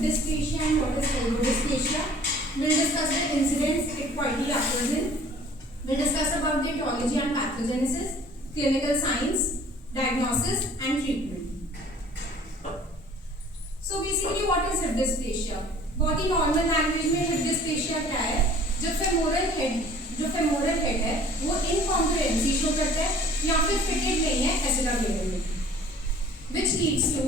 hip dysplasia and what is elbow dysplasia. We'll discuss the incidence it quietly occurs in. We'll discuss about the etiology and pathogenesis, clinical signs, diagnosis and treatment. So basically what is hip dysplasia? बहुत ही normal language में हिप डिस्प्लेशिया क्या है? जब femoral head है वो इनकॉन्ग्रुएंसी शो करता है या फिर फिटेड नहीं है एसिटाबुलम में, which leads to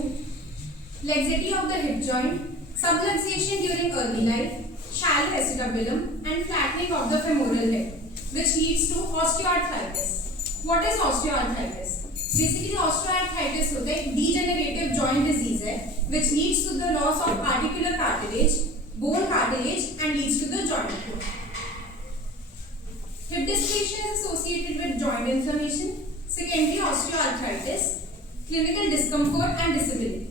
laxity of the hip joint, subluxation during early life, shallow acetabulum and flattening of the femoral head, which leads to osteoarthritis. What is osteoarthritis? Basically osteoarthritis होता है degenerative joint disease है which leads to the loss of articular cartilage, bone cartilage and leads to the joint growth. Hip dysplasia is associated with joint inflammation, secondary osteoarthritis, clinical discomfort and disability.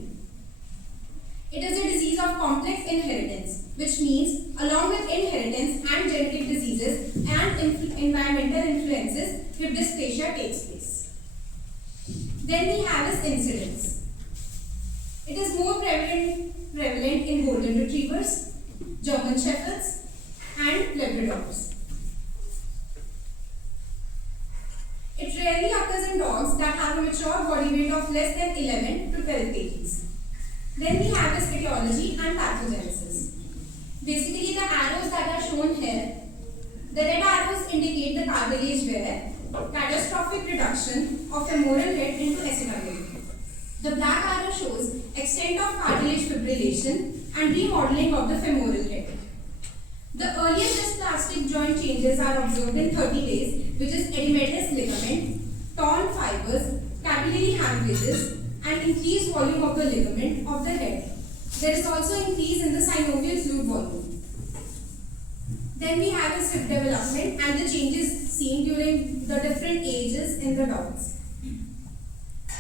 It is a disease of complex inheritance, which means along with inheritance and genetic diseases and environmental influences, hip dysplasia takes place. Then we have its incidence. It is more prevalent in golden retrievers, German shepherds and labradors. It rarely occurs in dogs that have a mature body weight of less than 11 to 12 kg. Then we have its etiology and pathogenesis. Basically the arrows that are shown here, the red arrows indicate the cartilage wear, catastrophic reduction of femoral head into acetabulum. The black arrow shows extent of cartilage fibrillation and remodeling of the femoral head. The earliest dysplastic joint changes are observed in 30 days, which is edematous ligament, torn fibers, capillary hemorrhages, and increased volume of the ligament of the head. There is also increase in the synovial fluid volume. Then we have the hip development and the changes seen during the different ages in the dogs.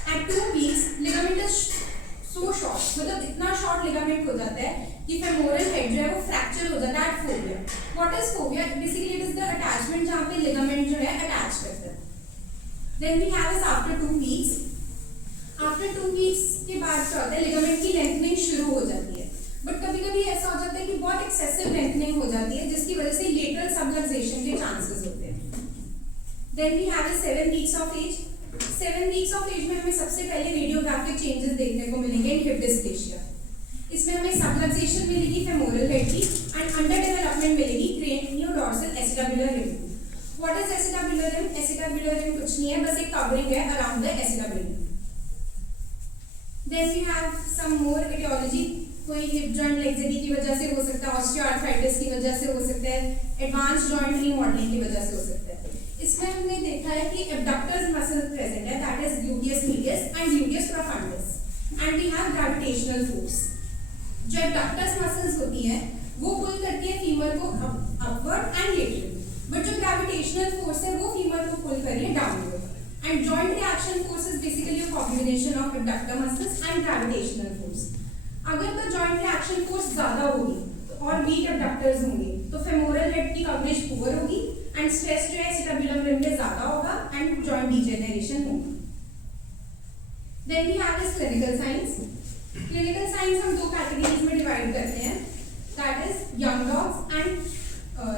At 2 weeks, ligament is so short, मतलब इतना short ligament हो जाता है कि femoral head जो है वो fracture हो जाता है at fovea. What is fovea? Basically it is the attachment जहाँ पे ligament जो है attach करता है. Then we have is after 2 weeks. After 2 weeks के बाद क्या होता है, ligament की lengthening शुरू हो जाती है. बट कभी-कभी ऐसा हो जाता है कि बहुत excessive lengthening हो जाती है जिसकी वजह से lateral subluxation के chances होते हैं. Then we have 7 weeks of age. 7 weeks of age में हमें सबसे पहले रेडियोग्राफिक चेंजेस देखने को मिलेंगे इन हिप डिस्प्लेशिया. इसमें हमें सबलक्सेशन मिलेगी फेमोरल हेड की एंड अंडर डेवलपमेंट मिलेगी craniodorsal acetabular rim. What is acetabular rim? Acetabular rim कुछ नहीं है, बस एक कवरिंग है around the acetabulum. Then we have some more aetiology. कोई हिप जॉइंट लेक्सिटी की वजह से हो सकता है, ऑस्टियोआर्थराइटिस की वजह से हो सकता है, एडवांस जॉइंट रीमॉडलिंग की वजह से हो सकता है. इसमें हमने देखा है कि एब्डक्टर्स मसल प्रेजेंट है, that is gluteus medius and gluteus profundus, and we have gravitational force. जो एब्डक्टर्स मसल्स होती हैं वो पुल करती है फीमर को अपवर्ड एंड लेटरल, बट जो ग्रेविटेशनल फोर्स है वो फीमर को पुल कर रही है downward. And joint reaction force is basically a combination of abductor muscles and gravitational force. अगर तो जॉइंट रिएक्शन फोर्स ज्यादा होगी और वीक एब्डक्टर्स होंगे तो फेमोरल हेड की कवरेज पुअर होगी एंड स्ट्रेस जो है एसिटाबुलम रिम पे ज्यादा होगा एंड जॉइंट डिजेनरेशन होगी. Then we have this clinical science. Clinical science हम 2 कैटेगरीज में डिवाइड करते हैं, that is young dogs and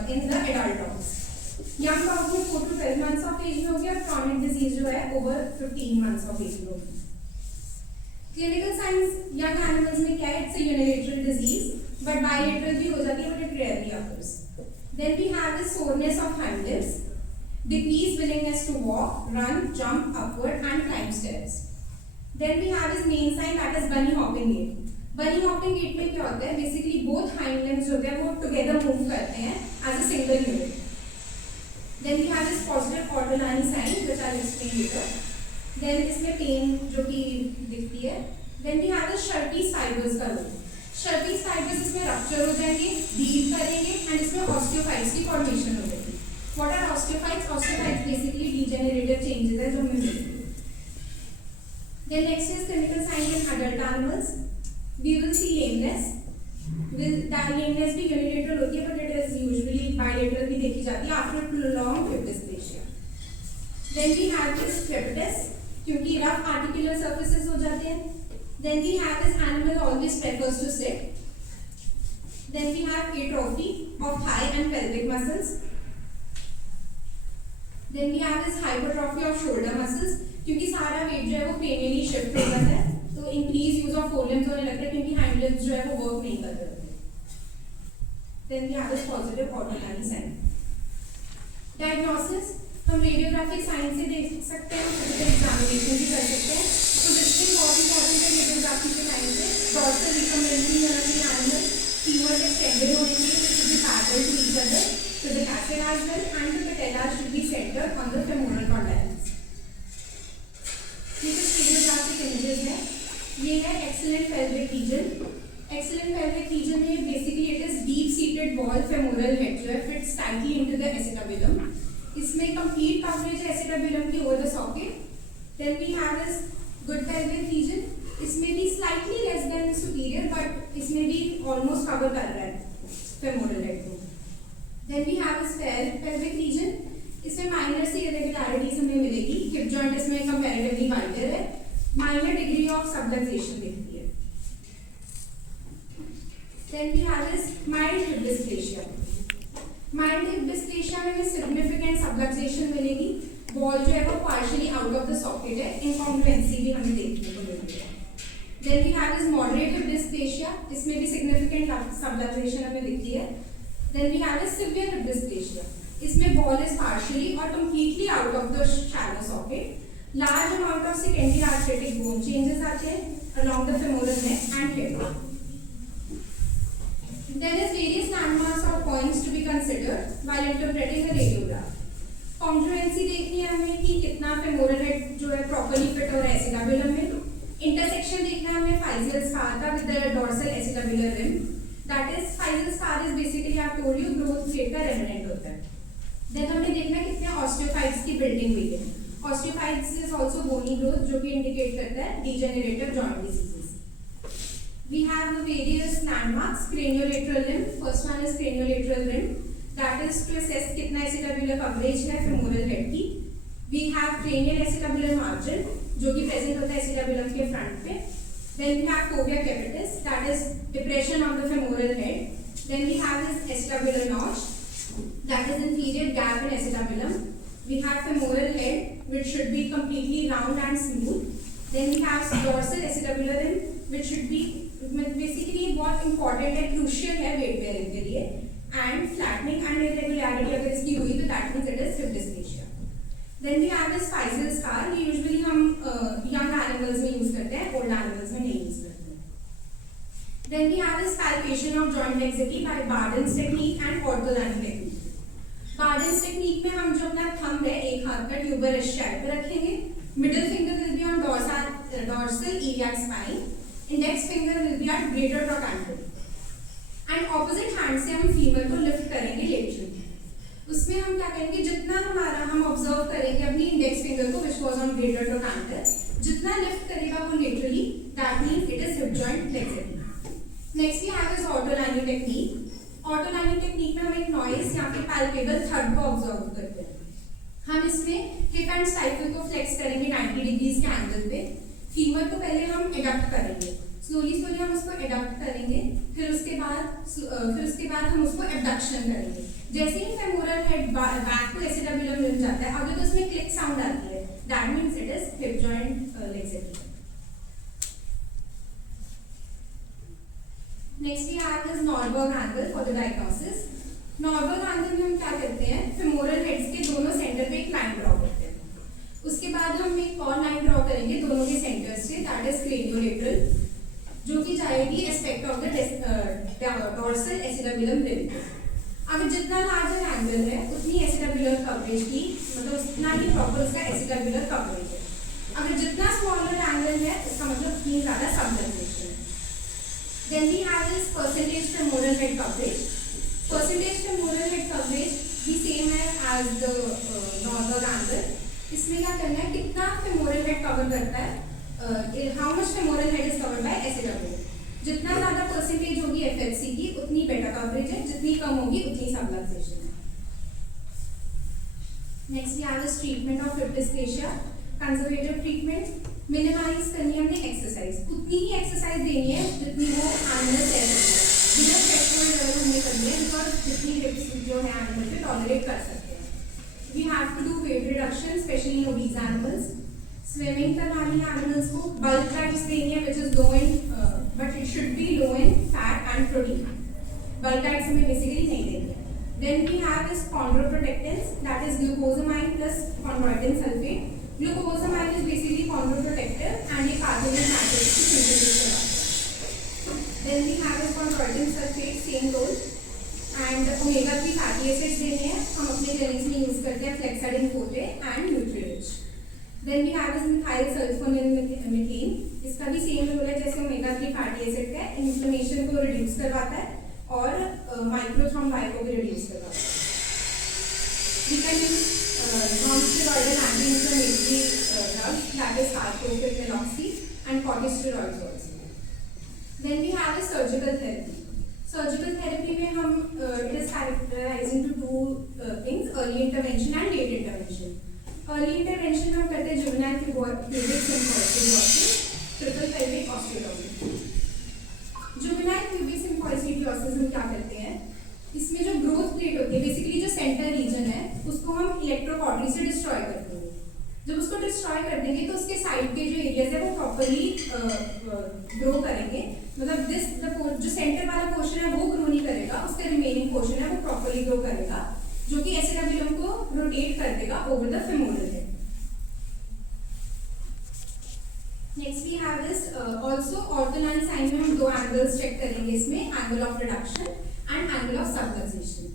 in the adult dogs. Young dogs में 4 to 12 मंथ्स ऑफ एज में होगी और क्रॉनिक डिजीज जो है ओवर 15 मंथ्स ऑफ एज में होगी. क्लिनिकल साइंस यंग एनिमल्स में क्या है? It's a unilateral disease, but bilateral भी हो जाती है, but it rarely occurs. Then we have the soreness of hind limbs, decreased willingness to walk, run, jump upward and climb stairs. Then we have his main sign, that is bunny hopping gait. Bunny hopping gait में क्या होता है? Basically both hind limbs होते हैं वो together move करते हैं as a single unit. Then we have this positive Ortolani sign which I'll explain later. Then इसमें pain जो कि दिखती है. Then we have the Sherpes fibers का role. Sherpes fibers इसमें रप्चर हो जाएंगे, ब्लीड करेंगे एंड इसमें ऑस्टियोफाइट्स की फॉर्मेशन हो जाएगी. What are osteophytes? Osteophytes basically degenerative changes है जो हमें मिलेंगे. Then next is clinical sign in adult animals. We will see lameness. Lameness भी यूनिलेटरल होती है but it is usually bilateral भी देखी जाती है after prolonged hip dysplasia. Then we have this crepitus क्योंकि रफ आर्टिकुलर सर्फेसेस हो जाते हैं. Then we have this animal always prefers to sit. Then we have atrophy of thigh and pelvic muscles. Then we have is hypertrophy of shoulder muscles, क्योंकि सारा वेट जो है वो cranially shift हो जाता है, तो increase use of forelimbs होने लगता है क्योंकि hind limbs जो है वो work नहीं कर रहे होते। Then we have is positive autonomic sign. Diagnosis हम रेडियोग्राफिक साइन से देख सकते हैं, फिजिकल एग्जामिनेशन भी कर सकते हैं। पोजीशनिंग बहुत इंपॉर्टेंट है रेडियोग्राफी के टाइम पे। डॉर्सल रिकम्बेंसी होना चाहिए एनिमल, फीमर एक्सटेंडेड होनी चाहिए, which should be parallel to each other to the facet as well, and the patella should be centered on the femoral condyles. ये कुछ रेडियोग्राफिक इमेजेस हैं। ये है excellent pelvic region. Excellent pelvic region में basically it is deep seated wall femoral head जो है fits tightly into the acetabulum. इसमें complete coverage है एसिटाबुलम की over the socket. Then we have this good pelvic region, इसमें भी slightly less than superior but इसमें भी almost cover कर रहा है फेमोरल हेड को। Then we have this pelvic region, इसमें माइनर सी इरेगुलरिटीज हमें मिलेगी। हिप जॉइंट इसमें कंपैरेटिवली वाइडर है, माइनर डिग्री ऑफ सबलक्सेशन दिखती है। Then we have this mild hip dysplasia. Mild hip dysplasia में सिग्निफिकेंट सबलक्सेशन मिलेगी, बॉल जो है वो partially out of the socket है, इनकॉन्ग्रुएंसी भी हमें देखने को मिलती है। Then we have this moderate hip dysplasia, इसमें भी सिग्निफिकेंट सबलक्सेशन हमें दिखती है। Then we have this severe hip dysplasia, इसमें बॉल इज पार्शियली और completely out of the shallow socket. Large amount of secondary arthritic bone changes आते हैं along the femoral neck and hip. There is various landmarks or points to be considered while interpreting a radiograph. Congruency देखनी है हमें कि कितना femoral head जो है properly fit हो रहा है acetabulum में। Intersection देखना है हमें physeal scar का with the dorsal acetabular rim. That is physeal scar is basically I have told you growth plate का remnant होता है। Then हमें देखना है कितने osteophytes की building हुई है। Osteophytes is also bony growth जो कि indicate करता है degenerative joint diseases. We have various landmarks. Craniolateral limb. First one is craniolateral limb. That is to assess कितना acetabular coverage है femoral head की. We have cranial acetabular margin जो कि present होता है acetabulum के front पे. Then we have fovea capitis. That is depression on the femoral head. Then we have this acetabular notch. That is inferior gap in acetabulum. We have femoral head which should be completely round and smooth. Then we have dorsal acetabular rim which should be basically बहुत important है, crucial है weight bearing के लिए, and flattening and irregularity अगर इसकी हुई तो that means it is hip dysplasia. Then we have this physeal scar, ये usually हम young animals में use करते हैं, old animals में नहीं use करते हैं. Then we have this palpation of joint laxity by Barden's technique and ortholine technique. Barden's technique में हम जो अपना thumb है एक हाथ का tuberous shaft पे रखेंगे, middle finger will be on dorsal iliac spine, index finger will be at greater trochanter, and opposite hand से हम femur को lift करेंगे laterally. उसमें हम क्या करेंगे, जितना हमारा हम observe करेंगे अपनी index finger को which was on greater trochanter, जितना lift करेगा वो laterally, that means it is hip joint laxity. Next we have is autolining technique. Autolining technique में हम एक noise या फिर palpable thud को observe करते हैं। हम इसमें hip and stifle को flex करेंगे 90 degrees के angle पे। फीमर को पहले हम एडक्ट करेंगे, स्लोली हम उसको एडक्ट करेंगे, फिर उसके बाद हम उसको एबडक्शन करेंगे। जैसे ही femoral head back to acetabulum मिल जाता है, अगर तो उसमें क्लिक साउंड आती है, that means it is hip joint laxity. Next we have this Norberg angle for the diagnosis. Norberg angle में हम क्या करते हैं, फेमोरल हेड्स के दोनों सेंटर पे एक लाइन ड्रॉ करते हैं। उसके बाद हम एक और लाइन ड्रॉ करेंगे दोनों के सेंटर से, दैट इज क्रेनियोलेटरल, जो कि जाएगी aspect of the dorsal acetabulum rim. अगर जितना लार्जर एंगल है उतनी एसिटाबुलर कवरेज की, मतलब उतना ही प्रॉपर उसका एसिटाबुलर कवरेज है. अगर जितना स्मॉलर एंगल है उसका मतलब उतनी ज़्यादा सबलक्सेशन है. Then we have this percentage femoral head coverage. Percentage femoral head coverage भी सेम है एज द नॉर्बर्ग एंगल. इसमें क्या करना है, कितना फेमोरल हेड कवर करता है, how much femoral head is covered by acetabulum. जितना ज्यादा परसेंटेज होगी एफएचसी की उतनी बेटर कवरेज है, जितनी कम होगी उतनी सबलक्सेशन है. Next we have this treatment of hip dysplasia. Conservative treatment, minimise करनी है हमने एक्सरसाइज, उतनी ही एक्सरसाइज देनी है जितनी वो एनिमल सेल. बिना थ्रेशोल्ड लेवल हमने कर लिया बिकॉज जितनी डिप्स जो है एनिमल पे टॉलरेट कर सकते हैं. We have to do weight reduction specially in obese animals. Swimming करने वाले एनिमल्स को बल्क डाइट्स देनी है which is low in but it should be low in fat and protein. Bulk diets हमें बेसिकली नहीं देनी है. Then we have is chondroprotectants, that is glucosamine plus chondroitin sulfate. Glucosamine is basically chondroprotective and a pathogenic matrix to synthesis करवाता है. Then we have is chondroitin sulfate, same role. And omega 3 fatty acids देने हैं, हम अपने क्लिनिक्स में यूज करते हैं Flexatin Forte and Nutri-Rich. Then we have is methyl sulfonylmethane. इसका भी सेम रोल है जैसे omega 3 fatty acid का, इन्फ्लेमेशन को रिड्यूस करवाता है और माइक्रोथ्रोम्बाई को भी रिड्यूस करवाता है. We can use non-steroidal anti-inflammatory drugs that is carfentanil, meloxi and corticosteroids also. Then we have a surgical therapy. Surgical therapy में हम it is characterized into two things: early intervention and late intervention. Early intervention हम करते हैं juvenile pubic symphysis, triple pelvic osteotomy. Juvenile pubic symphysiodesis हम क्या करते हैं, इसमें जो ग्रोथ प्लेट होती है बेसिकली जो सेंटर रीजन है उसको हम इलेक्ट्रोकॉटरी से डिस्ट्रॉय करते हैं. जब उसको डिस्ट्रॉय कर देंगे तो उसके साइड के जो एरियाज है वो प्रॉपर्ली ग्रो करेंगे. मतलब जो सेंटर वाला पोर्शन है वो ग्रो नहीं करेगा, उसका रिमेनिंग पोर्शन है वो प्रॉपर्ली ग्रो करेगा जो कि एसिटाबुलम को रोटेट कर देगा over the femoral head. Next we have is also Ortolani sign में हम दो एंगल्स चेक करेंगे इसमें, angle of reduction and angle of subluxation.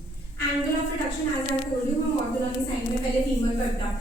Angle of reduction as I told you हम ऑर्थोनॉमी साइन में पहले फीमर को एब्डक्ट